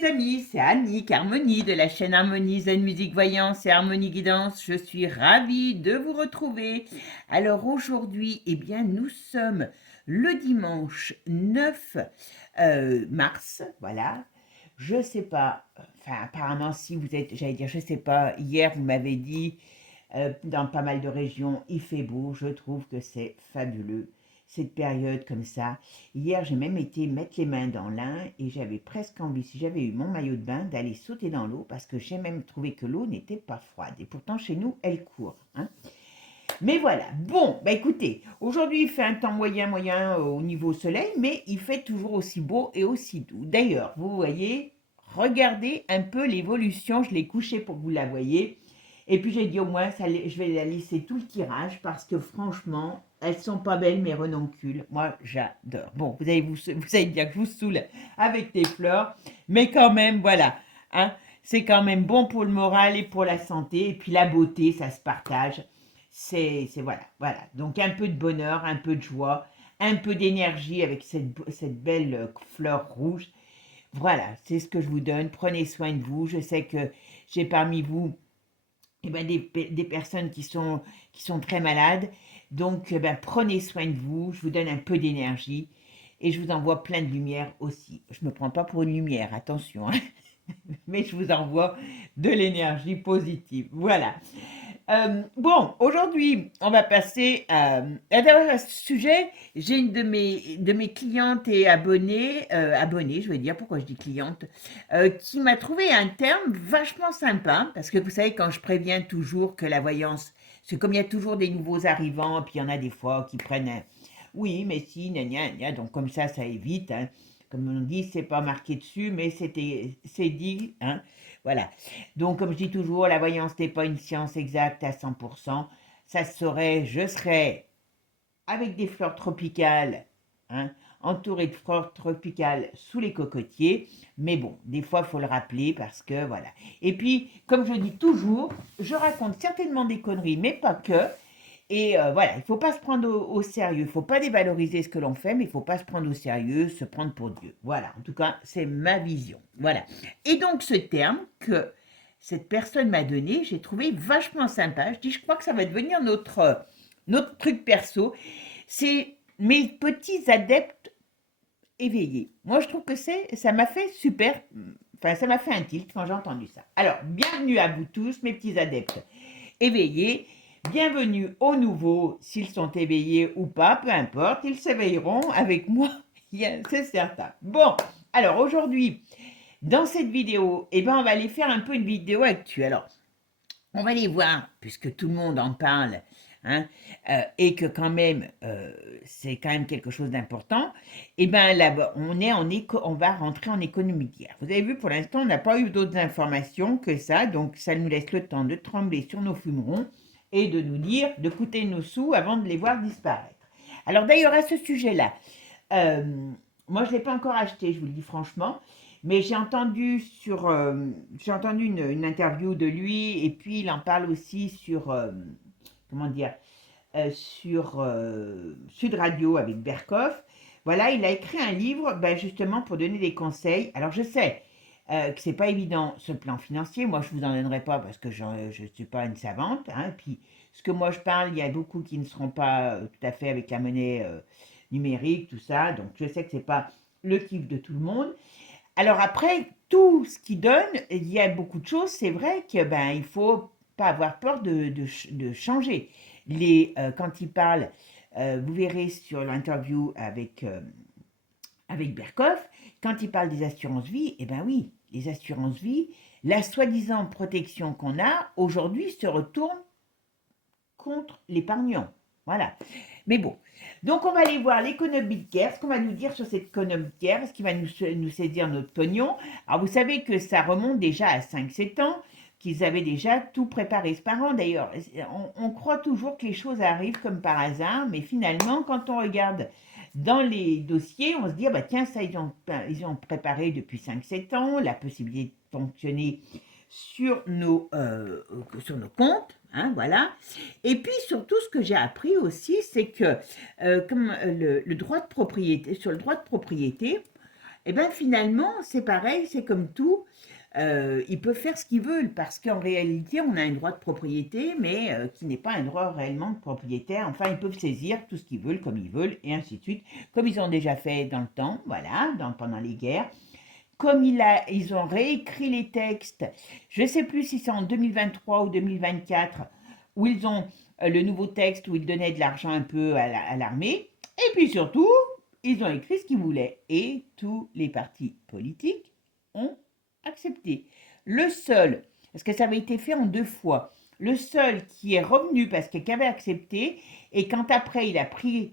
les amis, c'est Annick Harmonie de la chaîne Harmonie Zen Musique Voyance et Harmonie Guidance. Je suis ravie de vous retrouver. Alors aujourd'hui, eh bien, nous sommes le dimanche 9 mars, voilà. Je sais pas, enfin apparemment si vous êtes, j'allais dire, je sais pas, hier vous m'avez dit, dans pas mal de régions, il fait beau, je trouve que c'est fabuleux cette période comme ça. Hier, j'ai même été mettre les mains dans l'Ain et j'avais presque envie, si j'avais eu mon maillot de bain, d'aller sauter dans l'eau parce que j'ai même trouvé que l'eau n'était pas froide. Et pourtant, chez nous, elle court, hein. Mais voilà, bon, bah écoutez, aujourd'hui il fait un temps moyen au niveau soleil, mais il fait toujours aussi beau et aussi doux. D'ailleurs, vous voyez, regardez un peu l'évolution, je l'ai couchée pour que vous la voyez. Et puis j'ai dit au moins, je vais la laisser tout le tirage parce que franchement, elles sont pas belles mes renoncules. Moi, j'adore. Bon, vous allez dire que je vous saoule avec des fleurs, mais quand même, voilà, hein, c'est quand même bon pour le moral et pour la santé. Et puis la beauté, ça se partage. Voilà. Donc un peu de bonheur, un peu de joie, un peu d'énergie avec cette belle fleur rouge. Voilà, c'est ce que je vous donne. Prenez soin de vous. Je sais que j'ai parmi vous des personnes qui sont très malades. Donc, prenez soin de vous. Je vous donne un peu d'énergie et je vous envoie plein de lumière aussi. Je ne me prends pas pour une lumière, attention, hein, mais je vous envoie de l'énergie positive. Voilà. Bon, aujourd'hui, on va passer à ce sujet. J'ai une de mes clientes et abonnées, je veux dire, pourquoi je dis cliente, qui m'a trouvé un terme vachement sympa, parce que vous savez, quand je préviens toujours que la voyance, c'est comme il y a toujours des nouveaux arrivants, puis il y en a des fois qui prennent un, oui, mais si, gna, gna, gna, donc comme ça évite, hein. Comme on dit, c'est pas marqué dessus, mais c'est dit, hein. Voilà. Donc, comme je dis toujours, la voyance n'est pas une science exacte à 100%. Je serais avec des fleurs tropicales, hein, entourée de fleurs tropicales sous les cocotiers. Mais bon, des fois, il faut le rappeler parce que voilà. Et puis, comme je dis toujours, je raconte certainement des conneries, mais pas que. Et voilà, il ne faut pas se prendre au sérieux, il ne faut pas dévaloriser ce que l'on fait, mais il ne faut pas se prendre au sérieux, se prendre pour Dieu. Voilà, en tout cas, c'est ma vision. Voilà. Et donc, ce terme que cette personne m'a donné, j'ai trouvé vachement sympa. Je dis, je crois que ça va devenir notre truc perso. C'est mes petits adeptes éveillés. Moi, je trouve que ça m'a fait super, enfin, ça m'a fait un tilt quand j'ai entendu ça. Alors, bienvenue à vous tous, mes petits adeptes éveillés. Bienvenue aux nouveaux, s'ils sont éveillés ou pas, peu importe, ils s'éveilleront avec moi, c'est certain. Bon, alors aujourd'hui, dans cette vidéo, on va aller faire un peu une vidéo actuelle. Alors, on va aller voir, puisque tout le monde en parle, hein, et que quand même, c'est quand même quelque chose d'important, là, on va rentrer en économie de guerre. Vous avez vu, pour l'instant, on n'a pas eu d'autres informations que ça, donc ça nous laisse le temps de trembler sur nos fumerons et de nous dire de coûter nos sous avant de les voir disparaître. Alors d'ailleurs, à ce sujet-là, moi je ne l'ai pas encore acheté, je vous le dis franchement, mais j'ai entendu une interview de lui, et puis il en parle aussi sur, comment dire, sur Sud Radio avec Berkoff. Voilà, il a écrit un livre justement pour donner des conseils. Alors je sais que c'est pas évident ce plan financier. Moi, je vous en donnerai pas parce que je ne suis pas une savante, hein. Et puis, ce que moi je parle, il y a beaucoup qui ne seront pas tout à fait avec la monnaie numérique, tout ça. Donc, je sais que c'est pas le kiff de tout le monde. Alors après, tout ce qui donne, il y a beaucoup de choses. C'est vrai que il faut pas avoir peur de changer. Quand il parle, vous verrez sur l'interview avec Berkoff, quand il parle des assurances-vie, oui, les assurances-vie, la soi-disant protection qu'on a aujourd'hui se retourne contre l'épargnant. Voilà. Mais bon, donc on va aller voir l'économie de guerre, ce qu'on va nous dire sur cette économie de guerre, ce qui va nous saisir notre pognon. Alors vous savez que ça remonte déjà à 5-7 ans, qu'ils avaient déjà tout préparé. C'est parents d'ailleurs, on croit toujours que les choses arrivent comme par hasard, mais finalement quand on regarde dans les dossiers, on se dit, tiens, ça ils ont préparé depuis 5-7 ans, la possibilité de fonctionner sur sur nos comptes, hein, voilà. Et puis surtout, ce que j'ai appris aussi, c'est que comme le droit de propriété, sur le droit de propriété, Eh bien, finalement, c'est pareil, c'est comme tout. Ils peuvent faire ce qu'ils veulent parce qu'en réalité, on a un droit de propriété, mais qui n'est pas un droit réellement de propriétaire. Enfin, ils peuvent saisir tout ce qu'ils veulent, comme ils veulent, et ainsi de suite, comme ils ont déjà fait dans le temps, voilà, pendant les guerres. Comme ils ont réécrit les textes, je ne sais plus si c'est en 2023 ou 2024, où ils ont le nouveau texte où ils donnaient de l'argent un peu à l'armée. Et puis surtout, ils ont écrit ce qu'ils voulaient. Et tous les partis politiques ont accepté. Le seul, parce que ça avait été fait en 2 fois, le seul qui est revenu parce qu'il avait accepté, et quand après il a pris,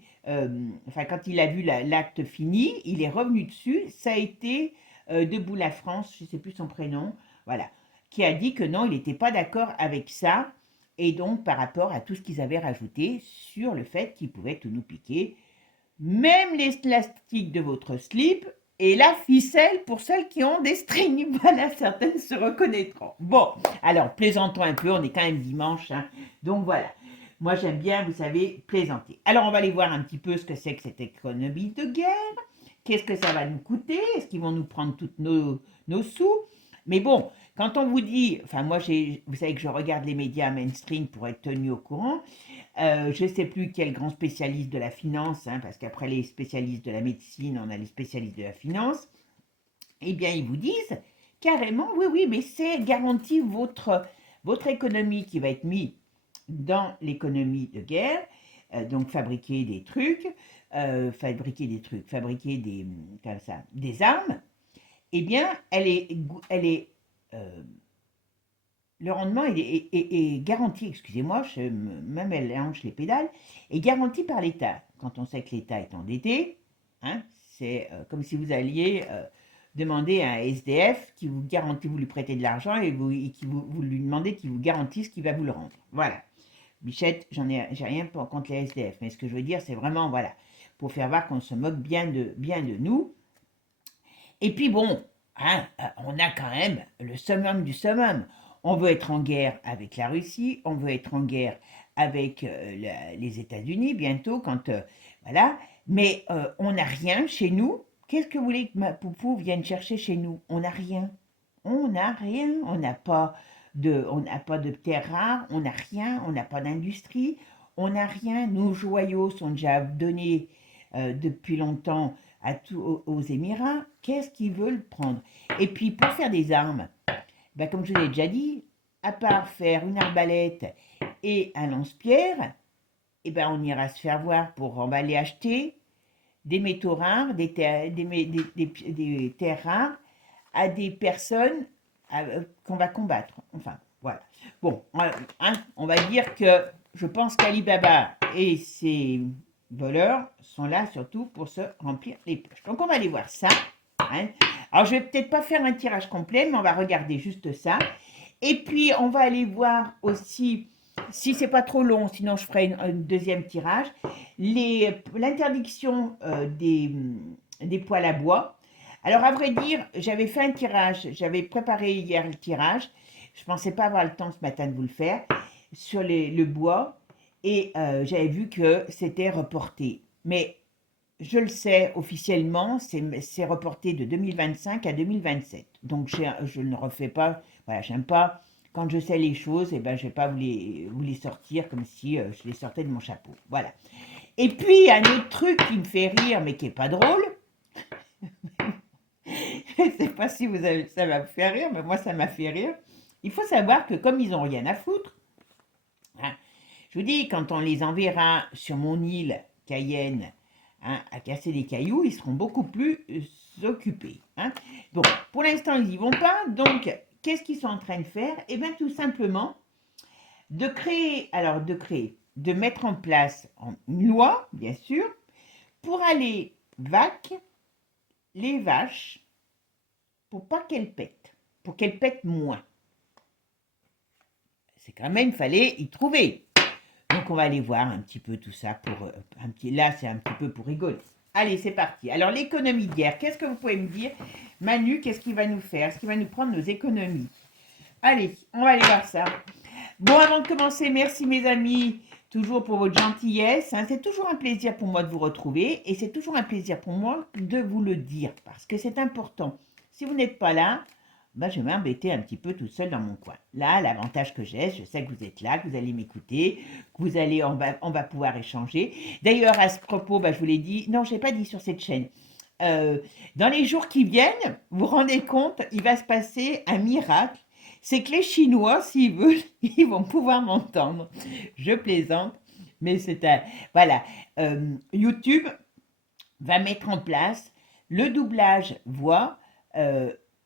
enfin quand il a vu l'acte fini, il est revenu dessus, ça a été Debout la France, je ne sais plus son prénom, voilà, qui a dit que non, il n'était pas d'accord avec ça, et donc par rapport à tout ce qu'ils avaient rajouté sur le fait qu'ils pouvaient tout nous piquer, même les élastiques de votre slip et la ficelle pour celles qui ont des strings. Voilà, certaines se reconnaîtront. Bon, alors plaisantons un peu, on est quand même dimanche, hein, donc voilà. Moi j'aime bien, vous savez, plaisanter. Alors on va aller voir un petit peu ce que c'est que cette économie de guerre. Qu'est-ce que ça va nous coûter? Est-ce qu'ils vont nous prendre toutes nos sous? Mais bon, quand on vous dit, enfin moi vous savez que je regarde les médias mainstream pour être tenu au courant, je ne sais plus quel grand spécialiste de la finance, hein, parce qu'après les spécialistes de la médecine, on a les spécialistes de la finance, eh bien ils vous disent carrément, oui, oui, mais c'est garanti votre économie qui va être mise dans l'économie de guerre, donc fabriquer des trucs, fabriquer comme ça, des armes, eh bien, euh, le rendement est garanti, excusez-moi, je me mélange les pédales, est garanti par l'État. Quand on sait que l'État est endetté, hein, c'est comme si vous alliez demander à un SDF qui vous garantit, vous lui prêtez de l'argent et vous lui demandez qu'il vous garantisse qu'il va vous le rendre. Voilà. Bichette, j'ai rien contre les SDF, mais ce que je veux dire, c'est vraiment, voilà, pour faire voir qu'on se moque bien de nous. Et puis bon, hein, on a quand même le summum du summum. On veut être en guerre avec la Russie, on veut être en guerre avec les États-Unis bientôt, voilà. Mais on n'a rien chez nous. Qu'est-ce que vous voulez que ma poupou vienne chercher chez nous? On n'a rien. On n'a rien. On n'a pas de terres rares. On n'a rien. On n'a pas d'industrie. On n'a rien. Nos joyaux sont déjà donnés depuis longtemps aux Émirats. Qu'est-ce qu'ils veulent prendre? Et puis pour faire des armes, ben, comme je l'ai déjà dit, à part faire une arbalète et un lance-pierre, eh ben, on ira se faire voir pour on va aller acheter des métaux rares, des terres rares à des personnes qu'on va combattre. Enfin, voilà. Bon, hein, on va dire que je pense qu'Alibaba et ses voleurs sont là surtout pour se remplir les poches. Donc on va aller voir ça. Hein. Alors je vais peut-être pas faire un tirage complet, mais on va regarder juste ça. Et puis on va aller voir aussi, si c'est pas trop long, sinon je ferai un deuxième tirage, l'interdiction des poêles à bois. Alors à vrai dire, j'avais fait un tirage, j'avais préparé hier le tirage, je ne pensais pas avoir le temps ce matin de vous le faire, sur le bois, et j'avais vu que c'était reporté. Mais je le sais officiellement, c'est reporté de 2025 à 2027. Donc je ne refais pas, voilà, j'aime pas, quand je sais les choses, eh ben, je ne vais pas vous les sortir comme si je les sortais de mon chapeau. Voilà. Et puis, un autre truc qui me fait rire, mais qui n'est pas drôle, je ne sais pas si ça va vous faire rire, mais moi ça m'a fait rire. Il faut savoir que comme ils n'ont rien à foutre, hein, je vous dis, quand on les enverra sur mon île Cayenne, hein, à casser des cailloux, ils seront beaucoup plus occupés. Hein. Bon, pour l'instant, ils n'y vont pas. Donc, qu'est-ce qu'ils sont en train de faire? Eh bien, tout simplement, de mettre en place une loi, bien sûr, pour aller vac les vaches, pour pas qu'elles pètent, pour qu'elles pètent moins. C'est quand même, fallait y trouver. Donc on va aller voir un petit peu tout ça pour là c'est un petit peu pour rigoler. Allez, c'est parti. Alors l'économie de guerre, qu'est-ce que vous pouvez me dire? Manu, qu'est-ce qu'il va nous faire? Est-ce qu'il va nous prendre nos économies? Allez, on va aller voir ça. Bon, avant de commencer, merci mes amis toujours pour votre gentillesse. Hein. C'est toujours un plaisir pour moi de vous retrouver et c'est toujours un plaisir pour moi de vous le dire parce que c'est important. Si vous n'êtes pas là, ben, je vais m'embêter un petit peu tout seul dans mon coin. Là, l'avantage que j'ai, je sais que vous êtes là, que vous allez m'écouter, que vous allez, on va pouvoir échanger. D'ailleurs, à ce propos, ben, je vous l'ai dit, non, je n'ai pas dit sur cette chaîne. Dans les jours qui viennent, vous vous rendez compte, il va se passer un miracle. C'est que les Chinois, s'ils veulent, ils vont pouvoir m'entendre. Je plaisante, mais c'est un... Voilà, YouTube va mettre en place le doublage voix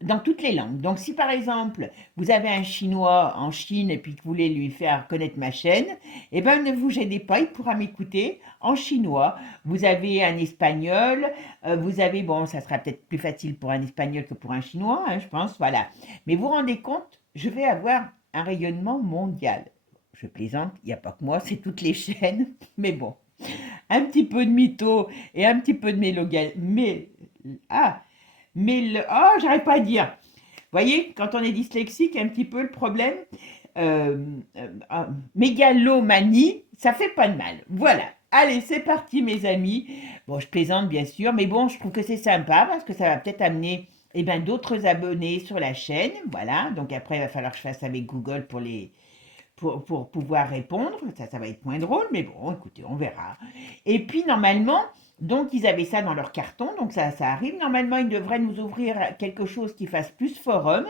dans toutes les langues. Donc si par exemple vous avez un Chinois en Chine et puis que vous voulez lui faire connaître ma chaîne, eh ben ne vous gênez pas, il pourra m'écouter en chinois. Vous avez un Espagnol, vous avez, bon ça sera peut-être plus facile pour un Espagnol que pour un Chinois, hein, je pense, voilà. Mais vous vous rendez compte, je vais avoir un rayonnement mondial. Je plaisante, il n'y a pas que moi, c'est toutes les chaînes, mais bon. Un petit peu de mytho et un petit peu de j'arrive pas à dire. Vous voyez, quand on est dyslexique, un petit peu le problème, mégalomanie, ça fait pas de mal. Voilà. Allez, c'est parti, mes amis. Bon, je plaisante, bien sûr, mais bon, je trouve que c'est sympa parce que ça va peut-être amener d'autres abonnés sur la chaîne. Voilà. Donc après, il va falloir que je fasse avec Google pour pouvoir répondre. Ça va être moins drôle, mais bon, écoutez, on verra. Et puis, normalement, donc, ils avaient ça dans leur carton, donc ça arrive. Normalement, ils devraient nous ouvrir quelque chose qui fasse plus forum.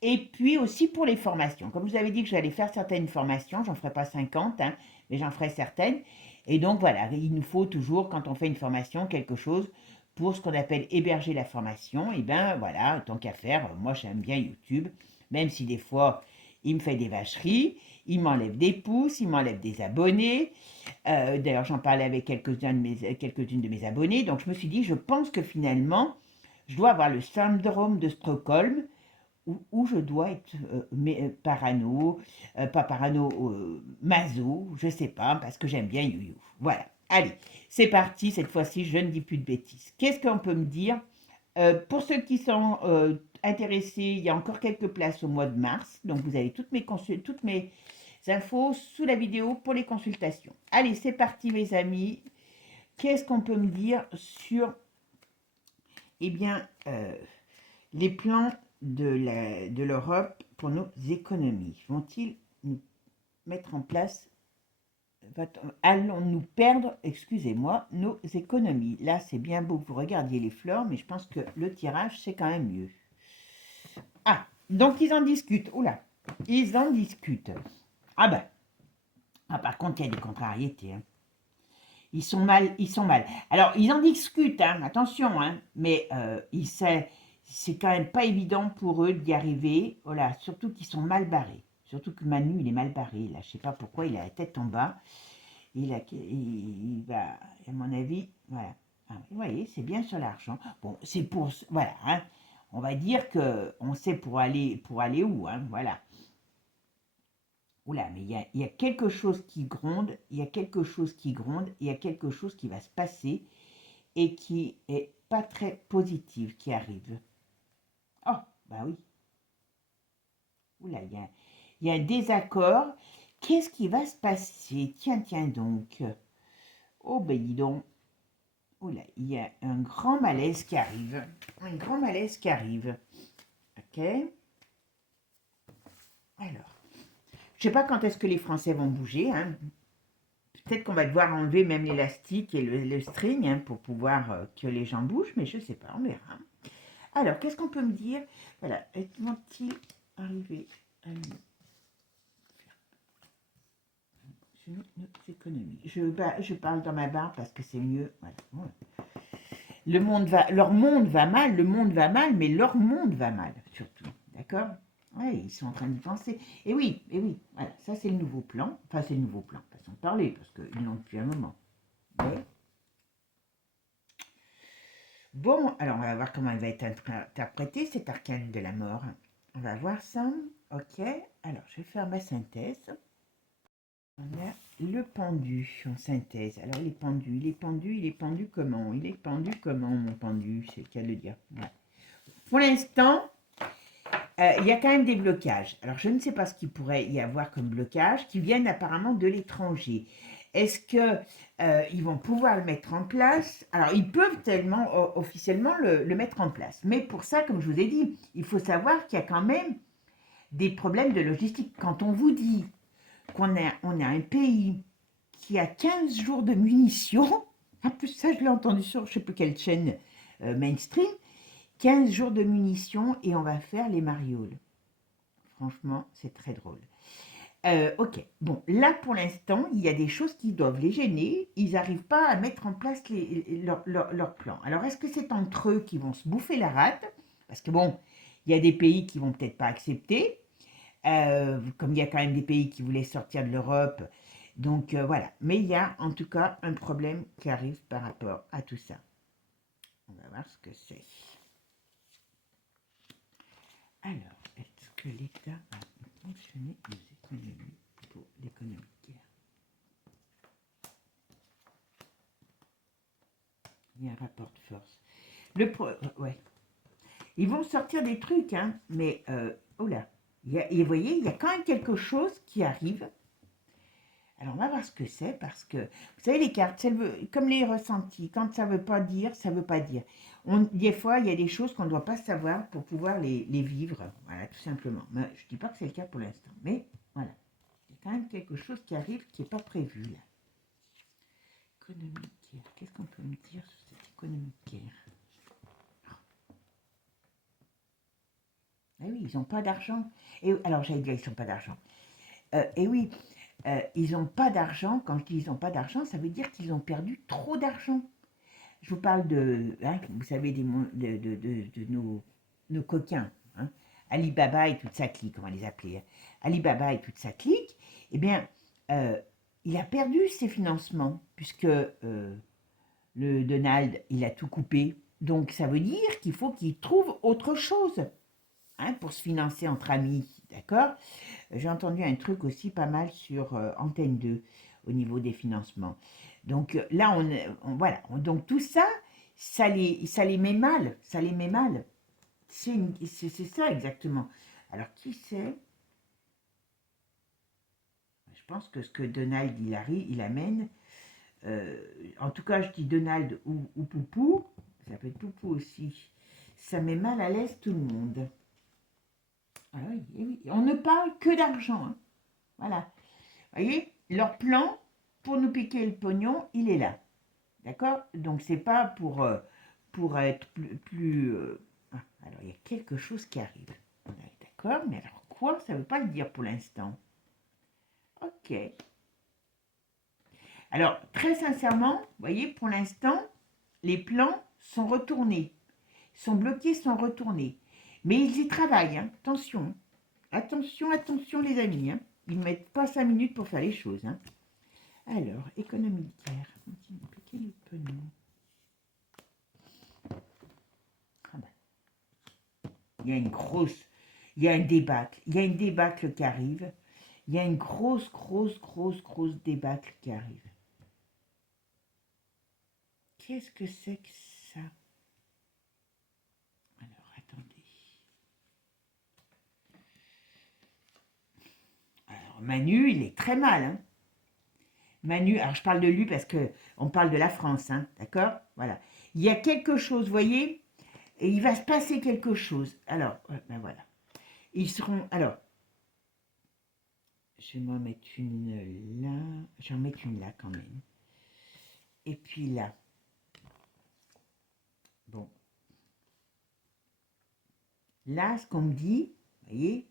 Et puis aussi pour les formations. Comme je vous avais dit que j'allais faire certaines formations, j'en ferai pas 50, hein, mais j'en ferai certaines. Et donc voilà, il nous faut toujours, quand on fait une formation, quelque chose pour ce qu'on appelle héberger la formation. Et bien voilà, tant qu'à faire, moi j'aime bien YouTube, même si des fois il me fait des vacheries, il m'enlève des pouces, il m'enlève des abonnés. D'ailleurs, j'en parlais avec quelques-unes de mes abonnés. Donc je me suis dit, je pense que finalement, je dois avoir le syndrome de Stockholm où je dois être parano, pas parano, maso, je sais pas, parce que j'aime bien You. Voilà. Allez, c'est parti. Cette fois-ci, je ne dis plus de bêtises. Qu'est-ce qu'on peut me dire? Pour ceux qui sont intéressés, il y a encore quelques places au mois de mars. Donc, vous avez toutes mes infos sous la vidéo pour les consultations. Allez, c'est parti, mes amis. Qu'est-ce qu'on peut me dire sur, eh bien, les plans de l'Europe pour nos économies? Vont-ils nous mettre en place, allons-nous perdre, excusez-moi, nos économies? Là, c'est bien beau que vous regardiez les fleurs, mais je pense que le tirage, c'est quand même mieux. Ah, donc ils en discutent. Oula, ils en discutent. Ah ben, par contre, il y a des contrariétés. Hein. Ils sont mal. Alors, ils en discutent, hein, attention, hein, mais c'est quand même pas évident pour eux d'y arriver. Voilà, surtout qu'ils sont mal barrés. Surtout que Manu, il est mal barré. Là, je sais pas pourquoi, il a la tête en bas. Il va, à mon avis, voilà. Ah, vous voyez, c'est bien sur l'argent. Bon, c'est pour, voilà, hein, on va dire que on sait pour aller où, hein, voilà. Oula, mais il y a quelque chose qui gronde, il y a quelque chose qui gronde, il y a quelque chose qui va se passer et qui est pas très positif qui arrive. Oh, bah oui. Oula, il y a un désaccord. Qu'est-ce qui va se passer? Tiens donc. Oh, ben dis donc. Oula, il y a un grand malaise qui arrive. Un grand malaise qui arrive. Ok. Alors, je sais pas quand est-ce que les Français vont bouger, hein. Peut-être qu'on va devoir enlever même l'élastique et le string hein, pour pouvoir que les gens bougent, mais je ne sais pas, on verra. Alors, qu'est-ce qu'on peut me dire? Voilà, vont-ils arriver à nous faire nos économies? Je parle dans ma barre parce que c'est mieux. Voilà. Leur monde va mal, mais leur monde va mal, surtout. D'accord? Oui, ils sont en train de penser. Et oui, voilà, ça c'est le nouveau plan. Enfin, c'est le nouveau plan, façon de parler, parce qu'ils l'ont depuis un moment. Mais... Bon, alors on va voir comment il va être interprété, cet arcane de la mort. On va voir ça. Ok, alors je vais faire ma synthèse. On a le pendu en synthèse. Alors il est pendu comment? Il est pendu comment, mon pendu? C'est le cas de le dire. Ouais. Pour l'instant, Il y a quand même des blocages. Alors, je ne sais pas ce qu'il pourrait y avoir comme blocage, qui viennent apparemment de l'étranger. Est-ce que ils vont pouvoir le mettre en place? Alors, ils peuvent tellement officiellement le mettre en place. Mais pour ça, comme je vous ai dit, il faut savoir qu'il y a quand même des problèmes de logistique. Quand on vous dit on a un pays qui a 15 jours de munitions, en plus ça je l'ai entendu sur je ne sais plus quelle chaîne mainstream, 15 jours de munitions et on va faire les marioles. Franchement, c'est très drôle. Ok, bon, là pour l'instant, il y a des choses qui doivent les gêner. Ils n'arrivent pas à mettre en place leur plan. Alors, est-ce que c'est entre eux qui vont se bouffer la rate? Parce que bon, il y a des pays qui vont peut-être pas accepter. Comme il y a quand même des pays qui voulaient sortir de l'Europe. Donc voilà. Mais il y a en tout cas un problème qui arrive par rapport à tout ça. On va voir ce que c'est. Alors, est-ce que l'État a fonctionné les économies pour l'économie de guerre? Il y a un rapport de force. Ouais. Ils vont sortir des trucs, hein, mais oh là. Et vous voyez, il y a quand même quelque chose qui arrive. Alors, on va voir ce que c'est, parce que, vous savez, les cartes, comme les ressentis, quand ça ne veut pas dire, ça ne veut pas dire. Des fois, il y a des choses qu'on ne doit pas savoir pour pouvoir les vivre, voilà, tout simplement. Mais je ne dis pas que c'est le cas pour l'instant, mais voilà. Il y a quand même quelque chose qui arrive qui n'est pas prévu, là. Économie de guerre. Qu'est-ce qu'on peut me dire sur cette économie de guerre? Ah oui, ils n'ont pas d'argent. Et alors, j'allais dire, ils n'ont pas d'argent. Et oui, ils n'ont pas d'argent. Quand je dis ils n'ont pas d'argent, ça veut dire qu'ils ont perdu trop d'argent. Je vous parle hein, vous savez, de nos coquins, hein, Alibaba et toute sa clique, on va les appeler. Alibaba et toute sa clique, eh bien, il a perdu ses financements, puisque le Donald, il a tout coupé. Donc, ça veut dire qu'il faut qu'il trouve autre chose, hein, pour se financer entre amis, d'accord? J'ai entendu un truc aussi pas mal sur Antenne 2 au niveau des financements. Donc là, voilà. Donc tout ça, ça les met mal. Ça les met mal. C'est ça exactement. Alors qui c'est? Je pense que ce que Donald il amène, en tout cas je dis Donald ou Poupou, ça peut être Poupou aussi, ça met mal à l'aise tout le monde. Ah oui, oui. On ne parle que d'argent, hein. Voilà. Vous voyez, leur plan pour nous piquer le pognon, il est là. D'accord? Donc, c'est pas pour être plus ah, alors, il y a quelque chose qui arrive. D'accord? Mais alors, quoi? Ça ne veut pas le dire pour l'instant. Ok. Alors, très sincèrement, vous voyez, pour l'instant, les plans sont retournés. Sont bloqués, sont retournés. Mais ils y travaillent, hein. Attention. Attention, attention, les amis, hein. Ils ne mettent pas 5 minutes pour faire les choses, hein. Alors, économie de guerre. Piquer le pognon. Ah ben. Il y a une grosse. Il y a un débâcle. Il y a une débâcle qui arrive. Il y a une grosse débâcle qui arrive. Qu'est-ce que c'est que ça? Alors, attendez. Alors, Manu, il est très mal, hein. Manu, alors je parle de lui parce que on parle de la France, hein, d'accord? Voilà. Il y a quelque chose, vous voyez, et il va se passer quelque chose. Alors, ben voilà. Ils seront, alors, je vais m'en mettre une là, je vais en mettre une là quand même. Et puis là. Bon. Là, ce qu'on me dit, vous voyez,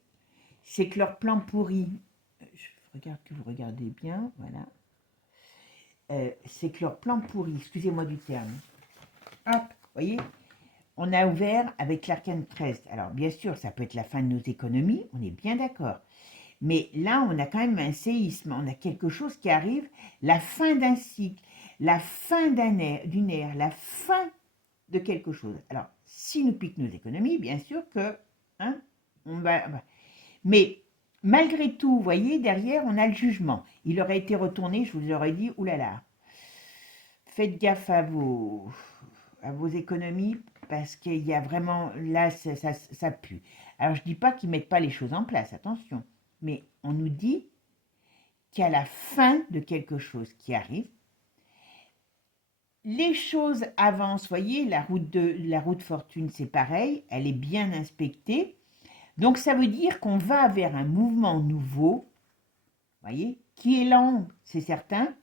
c'est que leur plan pourri, je regarde que vous regardez bien, voilà. C'est que leur plan pourri, excusez-moi du terme. Hop, vous voyez, on a ouvert avec l'arcane 13. Alors, bien sûr, ça peut être la fin de nos économies, on est bien d'accord. Mais là, on a quand même un séisme, on a quelque chose qui arrive, la fin d'un cycle, la fin d'une ère, la fin de quelque chose. Alors, si nous piquons nos économies, bien sûr que, hein, on va. Mais malgré tout, vous voyez, derrière, on a le jugement. Il aurait été retourné, je vous aurais dit, oulala, faites gaffe à vos économies, parce qu'il y a vraiment, là, ça pue. Alors, je ne dis pas qu'ils ne mettent pas les choses en place, attention. Mais on nous dit qu'il y a la fin de quelque chose qui arrive. Les choses avancent, voyez, la route fortune, c'est pareil, elle est bien inspectée. Donc, ça veut dire qu'on va vers un mouvement nouveau, voyez, qui est lent, c'est certain,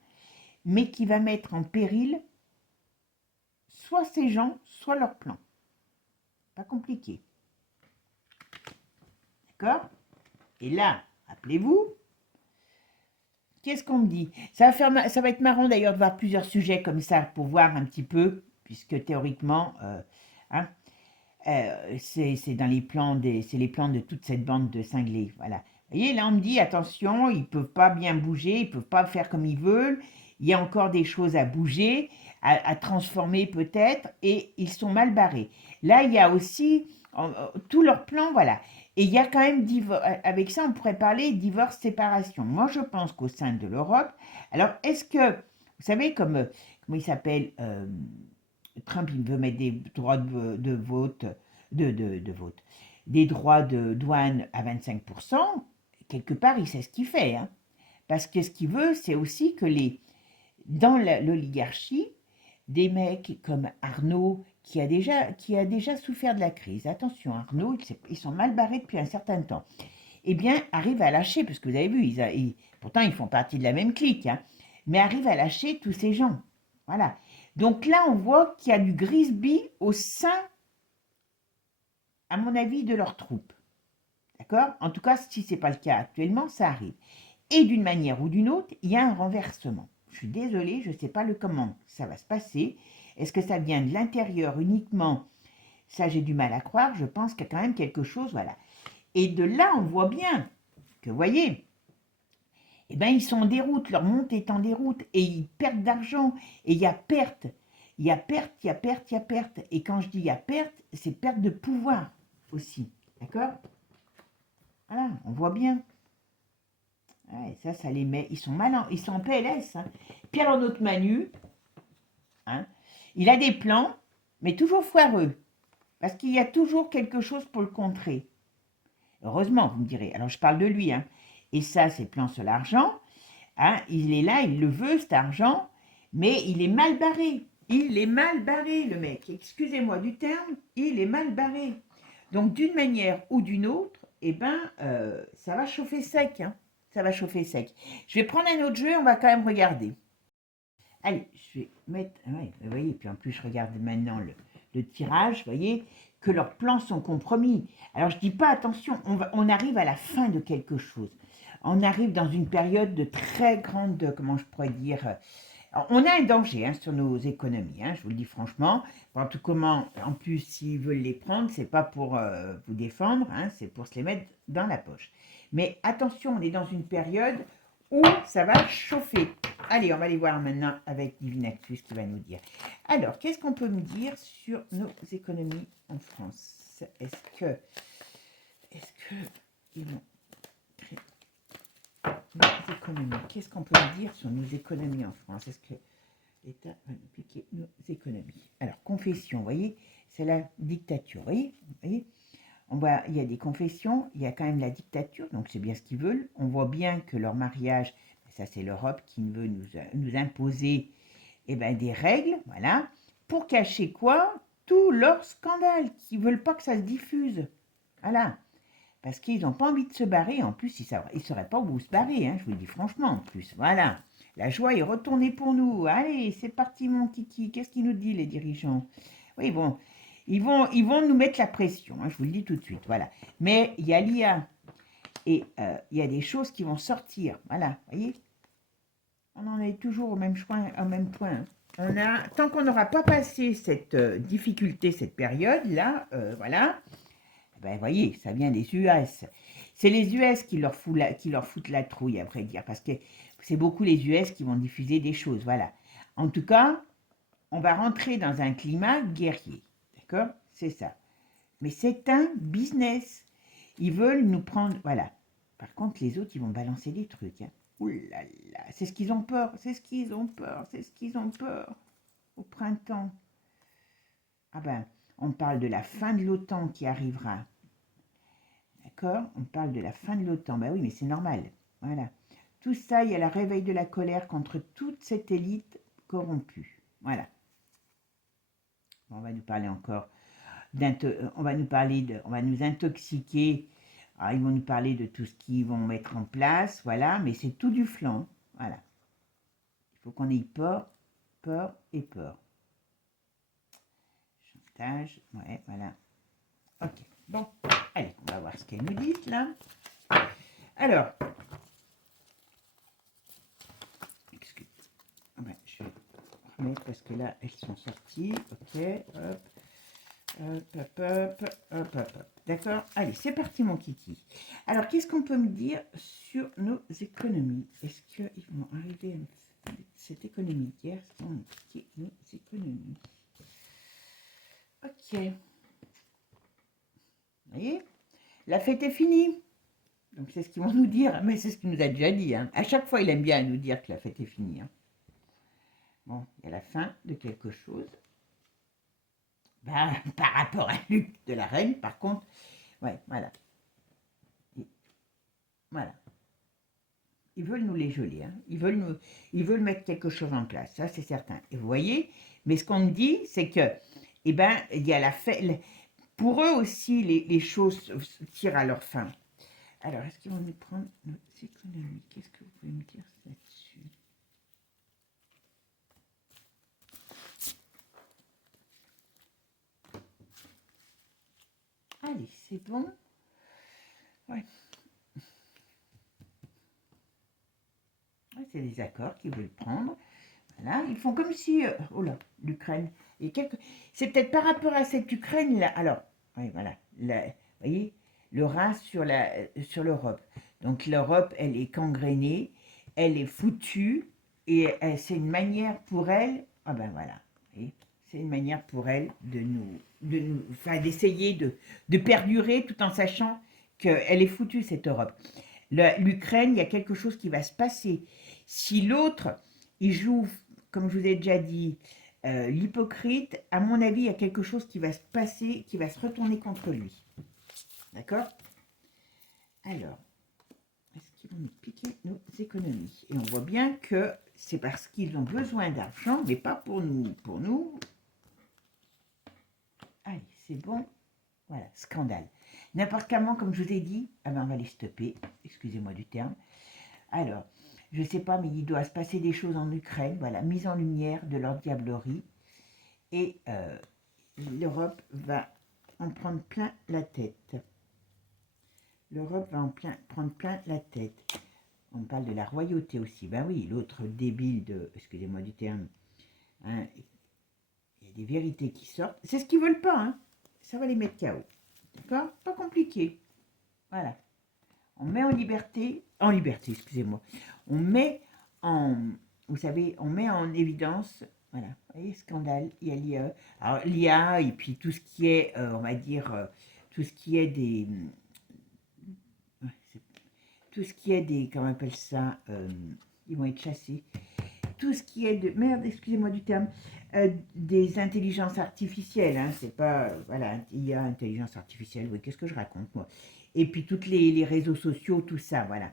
mais qui va mettre en péril soit ces gens, soit leur plan. Pas compliqué. D'accord? Et là, rappelez-vous, qu'est-ce qu'on me dit? Ça va être marrant d'ailleurs de voir plusieurs sujets comme ça pour voir un petit peu, puisque théoriquement, hein, c'est dans les plans c'est les plans de toute cette bande de cinglés. Voilà. Vous voyez, là on me dit attention, ils ne peuvent pas bien bouger, ils ne peuvent pas faire comme ils veulent. Il y a encore des choses à bouger, à transformer peut-être, et ils sont mal barrés. Là, il y a aussi tout leur plan, voilà. Et il y a quand même, avec ça, on pourrait parler divorce, séparation. Moi, je pense qu'au sein de l'Europe, alors est-ce que, vous savez, comment il s'appelle Trump, il veut mettre des droits de vote, vote, des droits de douane à 25%. Quelque part, il sait ce qu'il fait. Hein. Parce que ce qu'il veut, c'est aussi que dans l'oligarchie, des mecs comme Arnaud, qui a déjà souffert de la crise, attention, Arnaud, ils sont mal barrés depuis un certain temps, eh bien, arrivent à lâcher, parce que vous avez vu, pourtant ils font partie de la même clique, hein, mais arrivent à lâcher tous ces gens. Voilà. Donc là, on voit qu'il y a du Grisby au sein, à mon avis, de leurs troupes. D'accord? En tout cas, si ce n'est pas le cas actuellement, ça arrive. Et d'une manière ou d'une autre, il y a un renversement. Je suis désolée, je ne sais pas comment ça va se passer. Est-ce que ça vient de l'intérieur uniquement? Ça, j'ai du mal à croire. Je pense qu'il y a quand même quelque chose, voilà. Et de là, on voit bien que, vous voyez, eh ben, ils sont en déroute, leur montée est en déroute, et ils perdent d'argent, et il y a perte. Il y a perte, il y a perte, il y a perte. Et quand je dis il y a perte, c'est perte de pouvoir aussi. D'accord? Voilà, on voit bien. Ouais, ça les met. Ils sont malins, ils sont en PLS. Hein. Puis alors notre Manu, hein, il a des plans, mais toujours foireux. Parce qu'il y a toujours quelque chose pour le contrer. Heureusement, vous me direz. Alors je parle de lui. Hein. Et ça, c'est plan sur l'argent. Hein, il est là, il le veut, cet argent, mais il est mal barré. Il est mal barré, le mec. Excusez-moi du terme, il est mal barré. Donc, d'une manière ou d'une autre, eh ben, ça va chauffer sec. Hein. Ça va chauffer sec. Je vais prendre un autre jeu, on va quand même regarder. Allez, je vais mettre... Ouais, vous voyez, puis en plus, je regarde maintenant le tirage, vous voyez, que leurs plans sont compromis. Alors, je ne dis pas, attention, on arrive à la fin de quelque chose. On arrive dans une période de très grande, comment je pourrais dire, on a un danger hein, sur nos économies, hein, je vous le dis franchement. En tout comment, en plus, s'ils veulent les prendre, c'est pas pour vous défendre, hein, c'est pour se les mettre dans la poche. Mais attention, on est dans une période où ça va chauffer. Allez, on va aller voir maintenant avec Divinactus qui va nous dire. Alors, qu'est-ce qu'on peut me dire sur nos économies en France? Est-ce que ils vont créer nos économies? Qu'est-ce qu'on peut me dire sur nos économies en France? Est-ce que l'État va nous piquer nos économies? Alors, confession, vous voyez, c'est la dictature, vous voyez on voit, il y a des confessions, il y a quand même la dictature, donc c'est bien ce qu'ils veulent. On voit bien que leur mariage, ça c'est l'Europe qui veut nous imposer eh ben, des règles, voilà, pour cacher quoi? Tous leurs scandales, qui ne veulent pas que ça se diffuse. Voilà. Parce qu'ils n'ont pas envie de se barrer. En plus, ils ne sauraient pas où se barrer, hein, je vous le dis franchement, en plus. Voilà. La joie est retournée pour nous. Allez, c'est parti, mon kiki. Qu'est-ce qu'ils nous disent, les dirigeants? Oui, bon, ils vont nous mettre la pression, hein, je vous le dis tout de suite, voilà. Mais il y a l'IA et il y a des choses qui vont sortir, voilà, vous voyez. On en est toujours au même point. Hein. Tant qu'on n'aura pas passé cette difficulté, cette période-là, voilà, ben, vous voyez, ça vient des US. C'est les US qui leur foutent la trouille, à vrai dire, parce que c'est beaucoup les US qui vont diffuser des choses, voilà. En tout cas, on va rentrer dans un climat guerrier. D'accord? C'est ça. Mais c'est un business. Ils veulent nous prendre... Voilà. Par contre, les autres, ils vont balancer des trucs. Hein. Ouh là là. C'est ce qu'ils ont peur. C'est ce qu'ils ont peur. C'est ce qu'ils ont peur. Au printemps. Ah ben, on parle de la fin de l'OTAN qui arrivera. D'accord? On parle de la fin de l'OTAN. Ben oui, mais c'est normal. Voilà. Tout ça, il y a la réveil de la colère contre toute cette élite corrompue. Voilà. On va nous parler encore on va nous parler on va nous intoxiquer. Alors, ils vont nous parler de tout ce qu'ils vont mettre en place, voilà, mais c'est tout du flanc. Voilà. Il faut qu'on ait peur, peur et peur. Chantage, ouais, voilà. Ok, bon, allez, on va voir ce qu'elles nous disent là. Alors, excusez, ouais, je vais remettre parce que là, elles sont sorties. Ok, hop. Hop, hop, hop, hop, hop, hop. D'accord? Allez, c'est parti, mon kiki. Alors, qu'est-ce qu'on peut me dire sur nos économies? Est-ce qu'ils vont arriver à me faire cette économie hier sans expliquer nos économies? Ok. Vous voyez? La fête est finie. Donc, c'est ce qu'ils vont nous dire. Mais c'est ce qu'il nous a déjà dit. Hein. À chaque fois, il aime bien nous dire que la fête est finie. Hein. Bon, il y a la fin de quelque chose. Ben, par rapport à Luc de la Reine, par contre, ouais, voilà. Voilà. Ils veulent nous les geler, hein. Ils veulent mettre quelque chose en place, ça c'est certain. Et vous voyez, mais ce qu'on me dit, c'est que, eh ben, il y a la fête. Pour eux aussi, les choses tirent à leur fin. Alors, est-ce qu'ils vont nous prendre nos économies? Qu'est-ce que vous pouvez me dire là-dessus? Allez, c'est bon. Ouais. C'est des accords qu'ils veulent prendre. Voilà, ils font comme si, oh là, l'Ukraine. C'est peut-être par rapport à cette Ukraine là. Alors, oui, voilà, vous voyez, le rat sur l'Europe. Donc l'Europe, elle est gangrénée, elle est foutue, et c'est une manière pour elle. Ah ben voilà, c'est une manière pour elle enfin, d'essayer de perdurer tout en sachant qu'elle est foutue cette Europe. L'Ukraine, il y a quelque chose qui va se passer. Si l'autre, il joue, comme je vous ai déjà dit, l'hypocrite, à mon avis, il y a quelque chose qui va se passer, qui va se retourner contre lui. D'accord? Alors, est-ce qu'ils vont nous piquer nos économies? Et on voit bien que c'est parce qu'ils ont besoin d'argent, mais pas pour nous. Pour nous, allez, c'est bon. Voilà, scandale. N'importe comment, comme je vous ai dit, ah ben on va les stopper, excusez-moi du terme. Alors, je ne sais pas, mais il doit se passer des choses en Ukraine, voilà, mise en lumière de leur diablerie. Et l'Europe va en prendre plein la tête. L'Europe va prendre plein la tête. On parle de la royauté aussi. Ben oui, l'autre débile de, excusez-moi du terme, hein, il y a des vérités qui sortent. C'est ce qu'ils veulent pas, hein. Ça va les mettre KO. D'accord? Pas compliqué. Voilà. On met en liberté, excusez-moi. On met en, vous savez, on met en évidence, voilà, vous voyez, scandale, il y a l'IA. Alors l'IA et puis tout ce qui est, on va dire, tout ce qui est des, comment on appelle ça, ils vont être chassés. Tout ce qui est de, merde, excusez-moi du terme, des intelligences artificielles, hein, c'est pas, voilà, IA, intelligence artificielle, oui, qu'est-ce que je raconte, moi? Et puis toutes les réseaux sociaux, tout ça, voilà.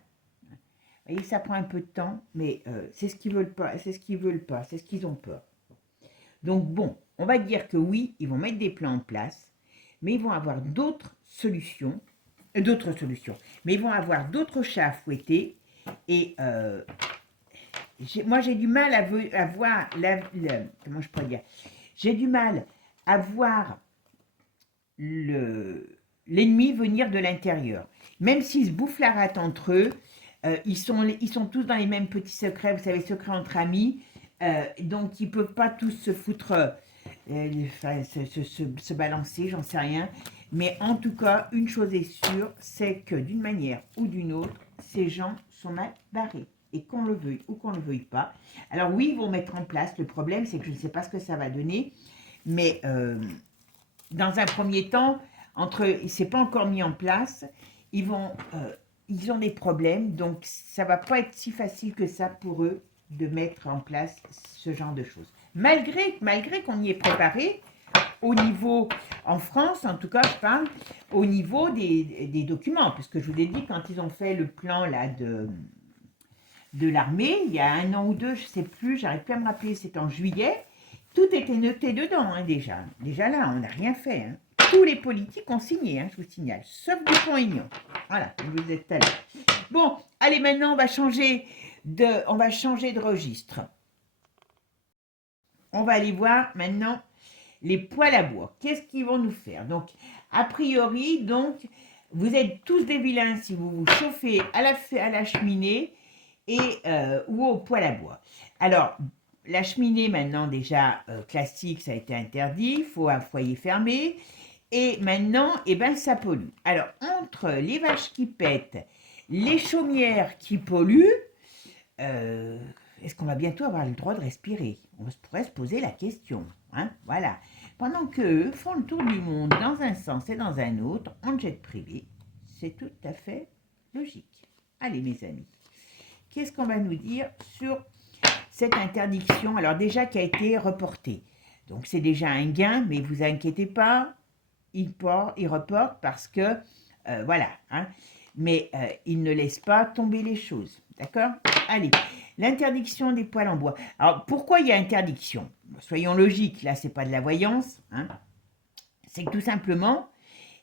Vous voyez, ça prend un peu de temps, mais c'est ce qu'ils veulent pas, c'est ce qu'ils veulent pas, c'est ce qu'ils ont peur. Donc bon, on va dire que oui, ils vont mettre des plans en place, mais ils vont avoir d'autres solutions, mais ils vont avoir d'autres chats à fouetter, et moi j'ai du mal à voir, comment je pourrais dire, j'ai du mal à voir l'ennemi venir de l'intérieur. Même s'ils se bouffent la rate entre eux, ils sont tous dans les mêmes petits secrets, vous savez, secrets entre amis, donc ils ne peuvent pas tous se foutre, se balancer, j'en sais rien. Mais en tout cas, une chose est sûre, c'est que d'une manière ou d'une autre, ces gens sont mal barrés. Et qu'on le veuille ou qu'on ne le veuille pas. Alors oui, ils vont mettre en place. Le problème, c'est que je ne sais pas ce que ça va donner. Mais dans un premier temps, c'est pas encore mis en place. Ils ont des problèmes. Donc ça va pas être si facile que ça pour eux de mettre en place ce genre de choses. Malgré qu'on y est préparé, au niveau, en France, en tout cas, je parle, au niveau des documents, parce que je vous ai dit, quand ils ont fait le plan là de l'armée, il y a 1 an ou 2, je ne sais plus, j'arrive plus à me rappeler, c'est en juillet, tout était noté dedans hein, déjà. Déjà là, on n'a rien fait. Hein. Tous les politiques ont signé, hein, je vous signale, sauf Dupont-Aignan. Voilà, vous êtes allés. Bon, allez, maintenant, on va changer de registre. On va aller voir maintenant les poêles à bois. Qu'est-ce qu'ils vont nous faire? Donc, a priori, donc, vous êtes tous des vilains si vous vous chauffez à la cheminée ou au poêle à bois. Alors, la cheminée, maintenant, déjà, classique, ça a été interdit. Il faut un foyer fermé. Et maintenant, eh ben, ça pollue. Alors, entre les vaches qui pètent, les chaumières qui polluent, euh, est-ce qu'on va bientôt avoir le droit de respirer? On pourrait se poser la question. Hein, voilà. Pendant qu'eux font le tour du monde dans un sens et dans un autre, en jet privé, c'est tout à fait logique. Allez, mes amis, qu'est-ce qu'on va nous dire sur cette interdiction? Alors déjà, qui a été reportée. Donc c'est déjà un gain, mais vous inquiétez pas, il reporte parce que, voilà, hein, mais il ne laisse pas tomber les choses, d'accord? Allez, l'interdiction des poêles en bois. Alors, pourquoi il y a interdiction? Soyons logiques, là, c'est pas de la voyance, hein. C'est que tout simplement,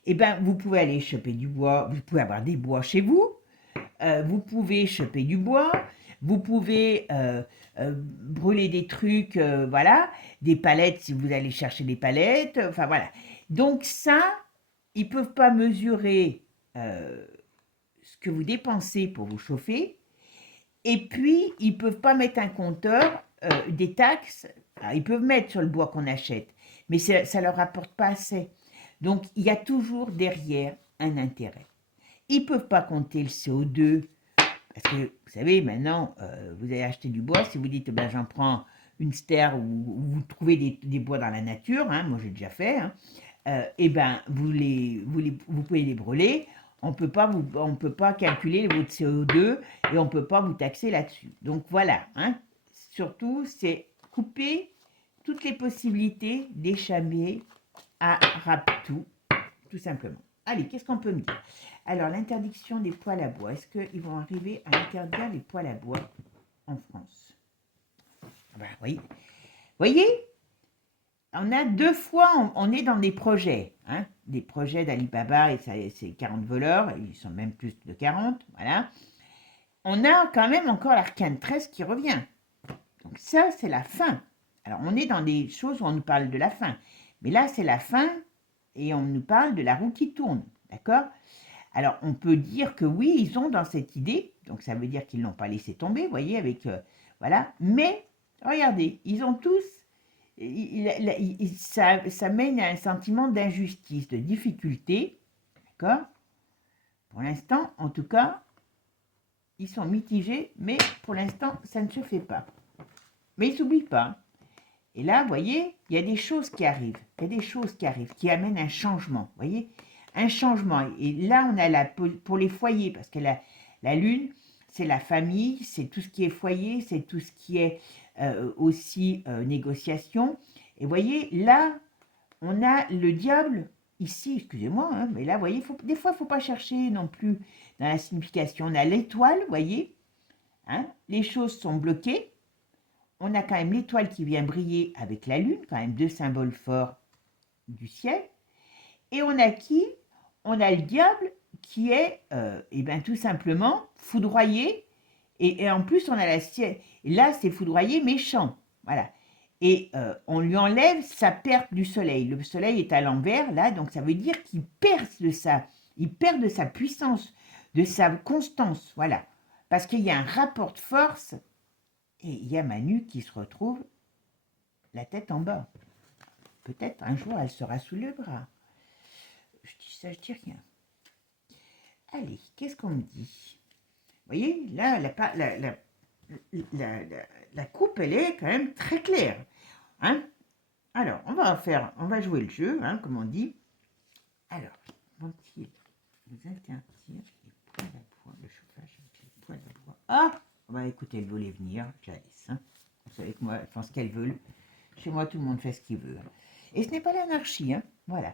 eh ben, vous pouvez aller choper du bois, vous pouvez avoir des bois chez vous, vous pouvez choper du bois, vous pouvez brûler des trucs, voilà, des palettes si vous allez chercher des palettes, enfin voilà. Donc ça, ils ne peuvent pas mesurer ce que vous dépensez pour vous chauffer, et puis ils ne peuvent pas mettre un compteur des taxes. Alors, ils peuvent mettre sur le bois qu'on achète, mais ça ne leur rapporte pas assez. Donc il y a toujours derrière un intérêt. Ils ne peuvent pas compter le CO2, parce que vous savez, maintenant, vous allez acheter du bois, si vous dites, ben, j'en prends une stère ou vous trouvez des bois dans la nature, hein, moi j'ai déjà fait, hein, et ben vous pouvez les brûler, on peut pas calculer votre CO2 et on ne peut pas vous taxer là-dessus. Donc voilà, hein, surtout c'est couper toutes les possibilités d'échapper à Raptou, tout simplement. Allez, qu'est-ce qu'on peut me dire? Alors, l'interdiction des poêles à bois. Est-ce qu'ils vont arriver à interdire les poêles à bois en France? Ben oui. Voyez, on a 2 fois, on est dans des projets. Hein, des projets d'Alibaba, et c'est 40 voleurs, ils sont même plus de 40, voilà. On a quand même encore l'Arcane 13 qui revient. Donc ça, c'est la fin. Alors, on est dans des choses où on nous parle de la fin. Mais là, c'est la fin et on nous parle de la roue qui tourne. D'accord? Alors, on peut dire que oui, ils ont dans cette idée, donc ça veut dire qu'ils ne l'ont pas laissé tomber, vous voyez, avec, voilà, mais, regardez, ils ont tous, ça mène à un sentiment d'injustice, de difficulté, d'accord? Pour l'instant, en tout cas, ils sont mitigés, mais pour l'instant, ça ne se fait pas. Mais ils ne s'oublient pas. Et là, vous voyez, il y a des choses qui arrivent, qui amènent un changement, vous voyez, un changement. Et là, on a pour les foyers, parce que la lune, c'est la famille, c'est tout ce qui est foyer, c'est tout ce qui est aussi négociation. Et vous voyez, là, on a le diable ici, excusez-moi, hein, mais là, vous voyez, des fois, il ne faut pas chercher non plus dans la signification. On a l'étoile, vous voyez, hein, les choses sont bloquées. On a quand même l'étoile qui vient briller avec la lune, quand même 2 symboles forts du ciel. Et on a qui? On a le diable qui est, eh bien, tout simplement foudroyé. Et en plus, on a la ciel. Là, c'est foudroyé méchant. Voilà. Et on lui enlève sa perte du soleil. Le soleil est à l'envers, là, donc ça veut dire qu'il perd de sa puissance, de sa constance. Voilà. Parce qu'il y a un rapport de force. Et il y a Manu qui se retrouve la tête en bas. Peut-être un jour elle sera sous le bras. Je dis ça, je dis rien. Allez, qu'est-ce qu'on me dit? Vous voyez, là, la coupe, elle est quand même très claire. Hein? Alors, on va jouer le jeu, hein, comme on dit. Alors, vont-ils nous interdire les poêles à bois, le chauffage avec les poêles à bois? Ah, bah écoutez, elle voulait venir, je la laisse. Hein. Vous savez que moi, elles font ce qu'elles veulent. Chez moi, tout le monde fait ce qu'il veut. Et ce n'est pas l'anarchie, hein. Voilà.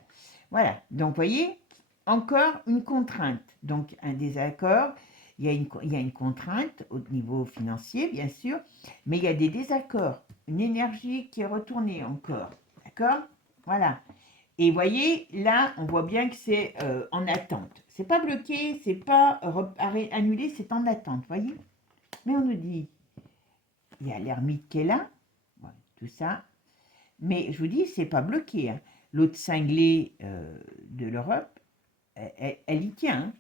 Voilà. Donc, vous voyez, encore une contrainte. Donc, un désaccord. Il y a une contrainte au niveau financier, bien sûr, mais il y a des désaccords. Une énergie qui est retournée encore. D'accord? Voilà. Et vous voyez, là, on voit bien que c'est en attente. C'est pas bloqué, c'est pas annulé, c'est en attente, vous voyez. Mais on nous dit, il y a l'ermite qui est là, voilà, tout ça. Mais je vous dis, c'est pas bloqué, hein. L'autre cinglé de l'Europe, elle y tient, hein.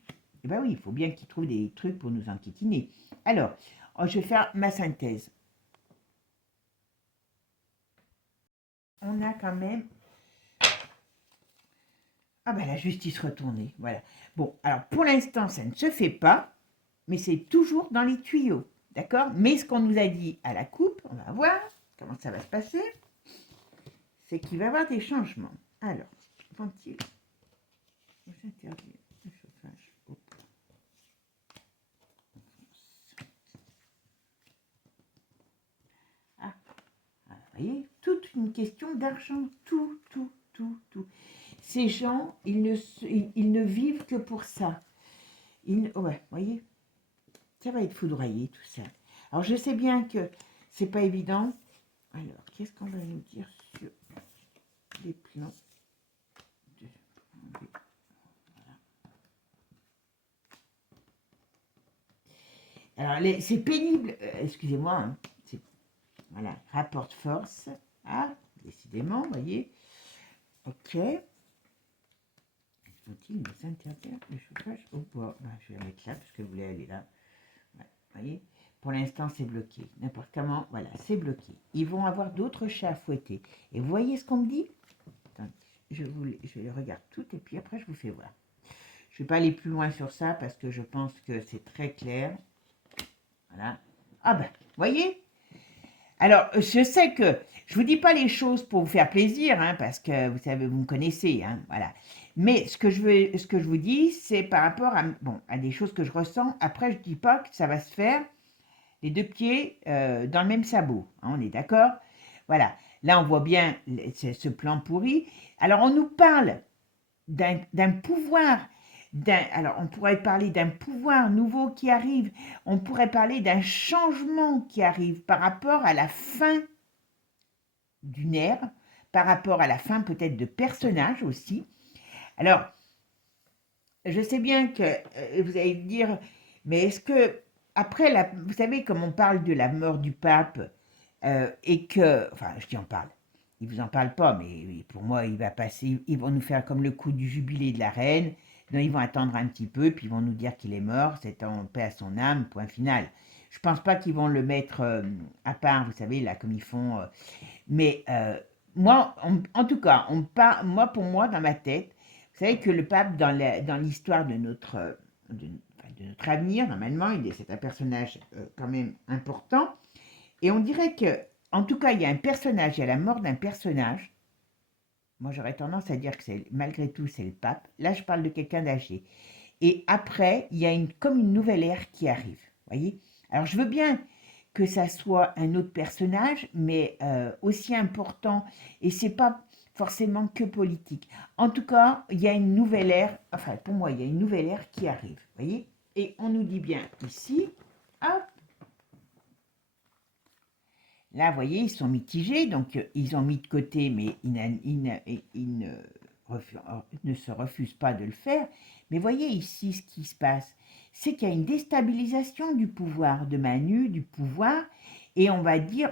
Et ben oui, il faut bien qu'il trouve des trucs pour nous enquiquiner. Alors, je vais faire ma synthèse. On a quand même... Ah ben la justice retournée, voilà. Bon, alors pour l'instant, ça ne se fait pas, mais c'est toujours dans les tuyaux, d'accord? Mais ce qu'on nous a dit à la coupe, on va voir comment ça va se passer, c'est qu'il va y avoir des changements. Alors, vont-ils interdire le chauffage au plat? Ah, vous voyez, toute une question d'argent, tout. Ces gens, ils ne vivent que pour ça. Ouais, vous voyez, ça va être foudroyé tout ça. Alors je sais bien que c'est pas évident. Alors, qu'est-ce qu'on va nous dire sur les plans de... Voilà. Alors, c'est pénible, excusez-moi, hein, voilà, rapport de force. Ah, décidément, vous voyez. Ok. Faut-il nous interdire le chauffage au bois? Je vais la mettre là parce que vous voulez aller là. Ouais, vous voyez, pour l'instant c'est bloqué. N'importe comment, voilà, c'est bloqué. Ils vont avoir d'autres chats à fouetter. Et vous voyez ce qu'on me dit? Attendez, je les regarde toutes et puis après je vous fais voir. Je ne vais pas aller plus loin sur ça parce que je pense que c'est très clair. Voilà. Ah ben, vous voyez? Alors, je sais que je ne vous dis pas les choses pour vous faire plaisir, hein, parce que vous savez, vous me connaissez, hein, voilà. Mais ce que je vous dis, c'est par rapport à, bon, à des choses que je ressens. Après, je ne dis pas que ça va se faire les deux pieds dans le même sabot, hein, on est d'accord? Voilà. Là, on voit bien ce plan pourri. Alors, on nous parle d'un pouvoir, alors on pourrait parler d'un pouvoir nouveau qui arrive, on pourrait parler d'un changement qui arrive par rapport à la fin d'une ère, par rapport à la fin peut-être de personnages aussi. Alors, je sais bien que vous allez me dire, mais est-ce que, après, vous savez, comme on parle de la mort du pape, et que, enfin, je dis on parle, ils vous en parlent pas, mais pour moi, il va passer, ils vont nous faire comme le coup du jubilé de la reine, donc ils vont attendre un petit peu, puis ils vont nous dire qu'il est mort, c'est en paix à son âme, point final. Je pense pas qu'ils vont le mettre à part, vous savez, là, comme ils font, mais moi, en tout cas, moi, pour moi, dans ma tête, vous savez que le pape, dans l'histoire de de notre avenir, normalement, c'est un personnage quand même important. Et on dirait que, en tout cas, il y a un personnage, il y a la mort d'un personnage. Moi, j'aurais tendance à dire que malgré tout, c'est le pape. Là, je parle de quelqu'un d'âgé. Et après, il y a comme une nouvelle ère qui arrive. Voyez? Alors, je veux bien que ça soit un autre personnage, mais aussi important. Et c'est pas forcément que politique. En tout cas, il y a une nouvelle ère. Enfin, pour moi, il y a une nouvelle ère qui arrive. Voyez? Et on nous dit bien ici, hop. Là, vous voyez, ils sont mitigés, donc ils ont mis de côté, mais ils ne se refusent pas de le faire. Mais voyez ici ce qui se passe, c'est qu'il y a une déstabilisation du pouvoir de Manu, du pouvoir, et on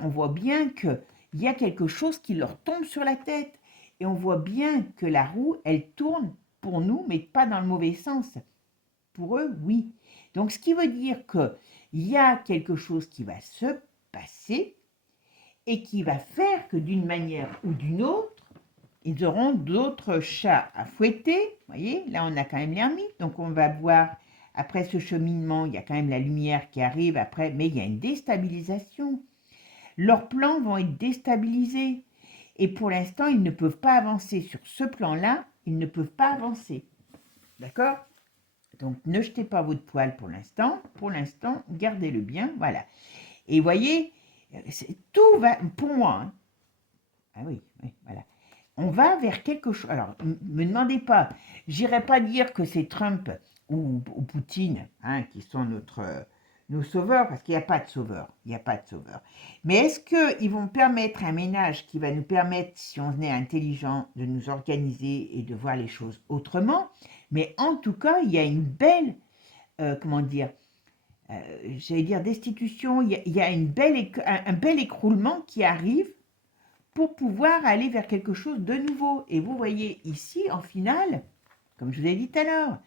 voit bien qu'il y a quelque chose qui leur tombe sur la tête. Et on voit bien que la roue, elle tourne pour nous, mais pas dans le mauvais sens. Pour eux, oui. Donc, ce qui veut dire qu'il y a quelque chose qui va se passer, et qui va faire que d'une manière ou d'une autre, ils auront d'autres chats à fouetter. Vous voyez, là on a quand même l'ermite, donc on va voir, après ce cheminement, il y a quand même la lumière qui arrive après, mais il y a une déstabilisation. Leurs plans vont être déstabilisés, et pour l'instant, ils ne peuvent pas avancer sur ce plan-là, ils ne peuvent pas avancer. D'accord? Donc ne jetez pas votre poil pour l'instant, gardez-le bien, voilà. Et voyez, tout va, pour moi, hein. Ah oui, voilà. on va vers quelque chose. Alors, me demandez pas, j'irai pas dire que c'est Trump ou Poutine hein, qui sont nos sauveurs, parce qu'il n'y a pas de sauveur. Il n'y a pas de sauveur. Mais est-ce qu'ils vont permettre un ménage qui va nous permettre, si on est intelligent, de nous organiser et de voir les choses autrement? Mais en tout cas, il y a une belle, comment dire, j'allais dire destitution, il y a un bel écroulement qui arrive pour pouvoir aller vers quelque chose de nouveau. Et vous voyez ici, en finale, comme je vous ai dit tout à l'heure,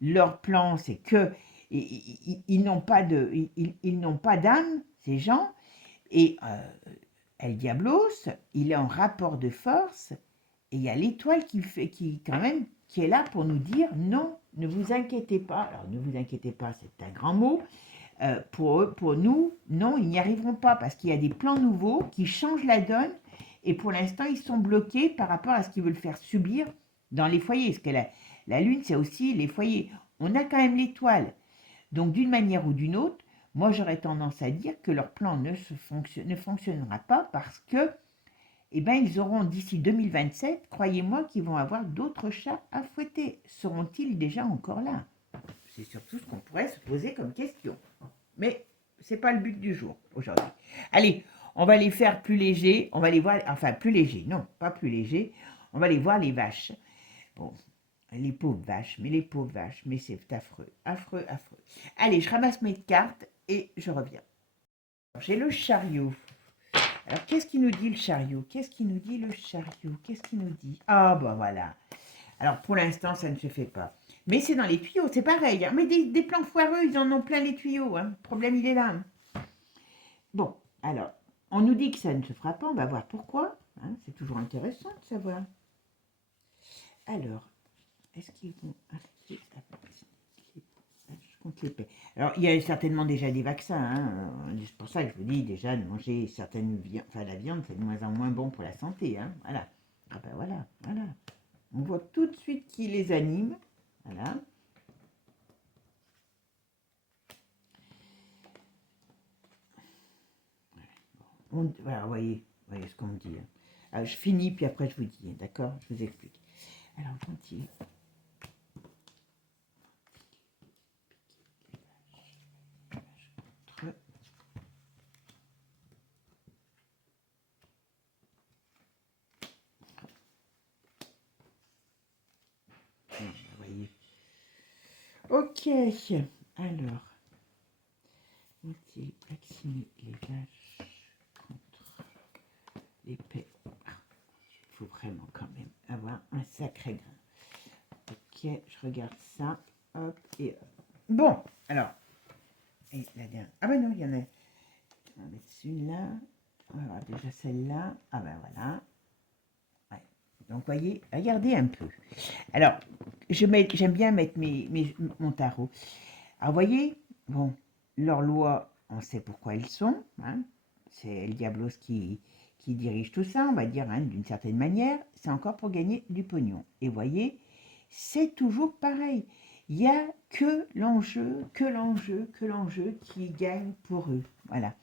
leur plan, c'est que ils n'ont pas d'âme, ces gens, et El Diablos, il est en rapport de force, et il y a l'étoile quand même, qui est là pour nous dire non, ne vous inquiétez pas. Alors ne vous inquiétez pas, c'est un grand mot. Pour nous, non, ils n'y arriveront pas parce qu'il y a des plans nouveaux qui changent la donne et pour l'instant, ils sont bloqués par rapport à ce qu'ils veulent faire subir dans les foyers. Parce que la Lune, c'est aussi les foyers. On a quand même l'étoile. Donc, d'une manière ou d'une autre, moi, j'aurais tendance à dire que leur plan ne fonctionnera pas parce que, eh ben, ils auront d'ici 2027, croyez-moi, qu'ils vont avoir d'autres chats à fouetter. Seront-ils déjà encore là? C'est surtout ce qu'on pourrait se poser comme question. Mais c'est pas le but du jour aujourd'hui. Allez, on va les faire plus légers. On va les voir, enfin plus légers, non, pas plus légers. On va les voir les vaches. Bon, les pauvres vaches, mais c'est affreux, affreux, affreux. Allez, je ramasse mes cartes et je reviens. J'ai le chariot. Alors, qu'est-ce qu'il nous dit le chariot? Qu'est-ce qu'il nous dit le chariot? Qu'est-ce qu'il nous dit? Ah, bah voilà. Alors, pour l'instant, ça ne se fait pas. Mais c'est dans les tuyaux, c'est pareil. Hein. Mais des plans foireux, ils en ont plein les tuyaux. Hein. Le problème, il est là. Hein. Bon, alors, on nous dit que ça ne se fera pas. On va voir pourquoi. Hein. C'est toujours intéressant de savoir. Alors, est-ce qu'ils vont arrêter contre l'épée? Alors, il y a certainement déjà des vaccins. Hein. C'est pour ça que je vous dis déjà de manger certaines viandes. Enfin, la viande, c'est de moins en moins bon pour la santé. Hein. Voilà. Ah ben voilà, voilà. On voit tout de suite qui les anime. Voilà. Voilà, vous voyez ce qu'on me dit. Hein. Alors, je finis, puis après je vous dis, d'accord? Je vous explique. Alors, gentil. Vous voyez. Ok. Alors, gentil, vacciner les vaches contre l'épée. Il faut vraiment quand même avoir un sacré grain. Ok, je regarde ça. Hop et hop. Bon, alors. Et la dernière. Ah ben non, il y en a. On va mettre celui-là. On va voir déjà celle-là. Ah ben voilà. Ouais. Donc, voyez, regardez un peu. Alors, j'aime bien mettre mon tarot. Alors, voyez, bon, leurs lois, on sait pourquoi elles sont. Hein. C'est El Diablos qui dirige tout ça, on va dire, hein, d'une certaine manière. C'est encore pour gagner du pognon. Et voyez, c'est toujours pareil. Il n'y a que l'enjeu qui gagne pour eux. Voilà.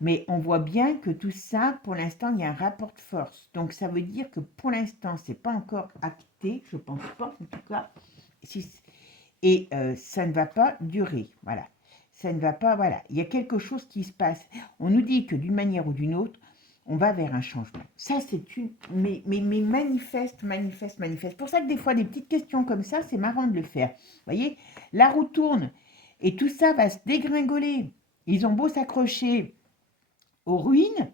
Mais on voit bien que tout ça, pour l'instant, il y a un rapport de force. Donc, ça veut dire que pour l'instant, ce n'est pas encore acté, je ne pense pas, en tout cas. Et ça ne va pas durer. Voilà. Ça ne va pas, voilà. Il y a quelque chose qui se passe. On nous dit que d'une manière ou d'une autre, on va vers un changement. Ça, c'est une... Mais manifeste. Pour ça que des fois, des petites questions comme ça, c'est marrant de le faire. Vous voyez, la roue tourne et tout ça va se dégringoler. Ils ont beau s'accrocher aux ruines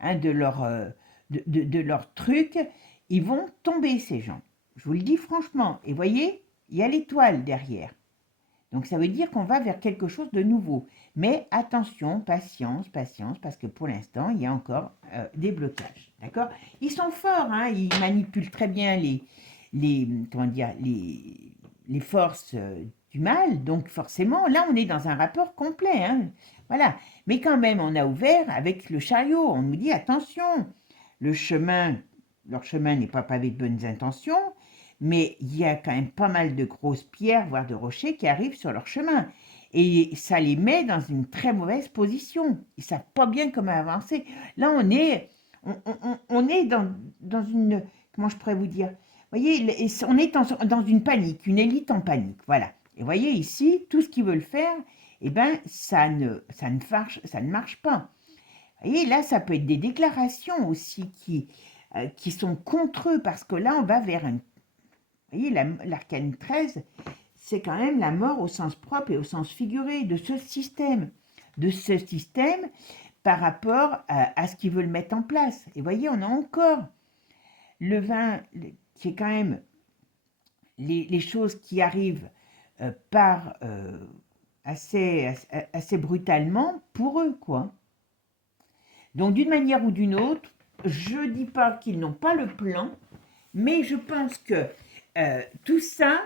hein, de leur truc, ils vont tomber, ces gens. Je vous le dis franchement. Et voyez, il y a l'étoile derrière. Donc ça veut dire qu'on va vers quelque chose de nouveau. Mais attention, patience, parce que pour l'instant, il y a encore des blocages. D'accord? Ils sont forts, hein, ils manipulent très bien les forces du mal. Donc forcément, là, on est dans un rapport complet. Hein. Voilà. Mais quand même, on a ouvert avec le chariot. On nous dit, attention, leur chemin n'est pas pavé de bonnes intentions. Mais il y a quand même pas mal de grosses pierres, voire de rochers qui arrivent sur leur chemin. Et ça les met dans une très mauvaise position. Ils ne savent pas bien comment avancer. Là, on est dans une comment je pourrais vous dire? Vous voyez, on est dans une panique, une élite en panique, voilà. Et vous voyez ici, tout ce qu'ils veulent faire, eh ben, ça ne marche pas. Vous voyez, là, ça peut être des déclarations aussi qui sont contre eux, parce que là, on va vers un... Vous voyez, l'arcane 13, c'est quand même la mort au sens propre et au sens figuré de ce système. De ce système par rapport à ce qu'ils veulent mettre en place. Et vous voyez, on a encore le vin qui est quand même les choses qui arrivent par assez brutalement pour eux, quoi. Donc, d'une manière ou d'une autre, je ne dis pas qu'ils n'ont pas le plan, mais je pense que tout ça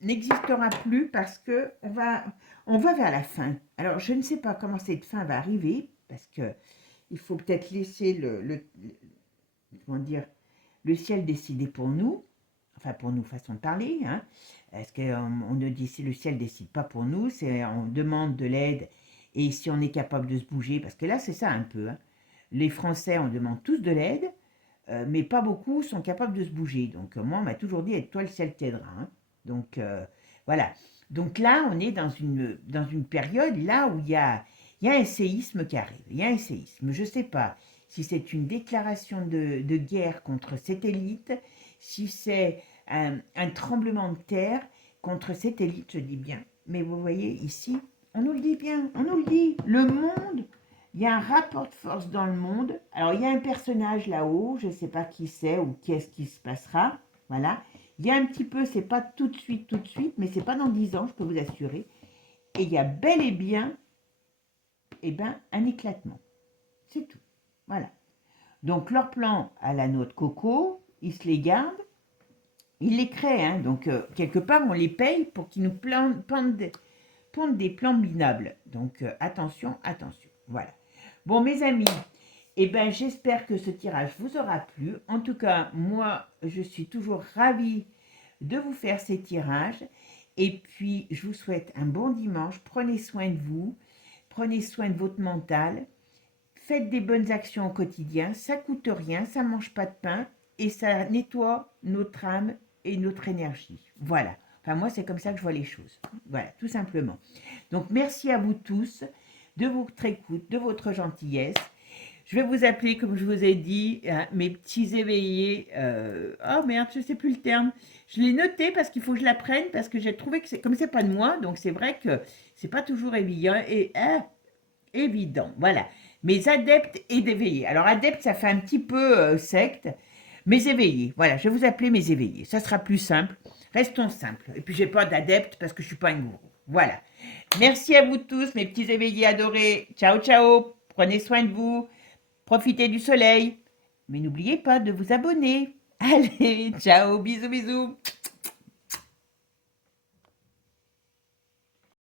n'existera plus parce que on va vers la fin. Alors, je ne sais pas comment cette fin va arriver, parce que il faut peut-être laisser comment dire, le ciel décider pour nous, enfin pour nous, façon de parler, hein. Est-ce qu'on ne dit si le ciel décide pas pour nous, c'est on demande de l'aide et si on est capable de se bouger, parce que là c'est ça un peu, hein. Les Français, on demande tous de l'aide, mais pas beaucoup sont capables de se bouger. Donc moi, on m'a toujours dit, toi le ciel t'aidera, hein. Donc voilà. Donc là, on est dans une période là où il y a un séisme qui arrive. Il y a un séisme. Je ne sais pas si c'est une déclaration de guerre contre cette élite, si c'est un tremblement de terre contre cette élite, je dis bien. Mais vous voyez ici, on nous le dit bien, on nous le dit. Le monde, il y a un rapport de force dans le monde. Alors, il y a un personnage là-haut, je ne sais pas qui c'est ou qu'est-ce qui se passera. Voilà. Il y a un petit peu, c'est pas tout de suite, mais c'est pas dans 10 ans, je peux vous assurer. Et il y a bel et bien, eh ben, un éclatement. C'est tout. Voilà. Donc, leur plan à la noix de coco, ils se les gardent, ils les créent. Hein. Donc, quelque part, on les paye pour qu'ils nous pondent des plans minables. Donc, attention, attention. Voilà. Bon, mes amis, eh ben, j'espère que ce tirage vous aura plu. En tout cas, moi, je suis toujours ravie de vous faire ces tirages. Et puis, je vous souhaite un bon dimanche. Prenez soin de vous. Prenez soin de votre mental. Faites des bonnes actions au quotidien. Ça coûte rien, ça ne mange pas de pain. Et ça nettoie notre âme et notre énergie. Voilà. Enfin, moi, c'est comme ça que je vois les choses. Voilà, tout simplement. Donc, merci à vous tous de votre écoute, de votre gentillesse. Je vais vous appeler, comme je vous ai dit, mes petits éveillés. Oh merde, je ne sais plus le terme. Je l'ai noté parce qu'il faut que je l'apprenne, parce que j'ai trouvé que comme c'est pas de moi, donc c'est vrai que c'est pas toujours évident. Voilà. Mes adeptes et d'éveillés. Alors, adeptes, ça fait un petit peu secte. Mes éveillés. Voilà, je vais vous appeler mes éveillés. Ça sera plus simple. Restons simples. Et puis, j'ai pas d'adeptes parce que je suis pas un gourou. Voilà. Merci à vous tous, mes petits éveillés adorés. Ciao, ciao. Prenez soin de vous. Profitez du soleil. Mais n'oubliez pas de vous abonner. Allez, ciao, bisous, bisous.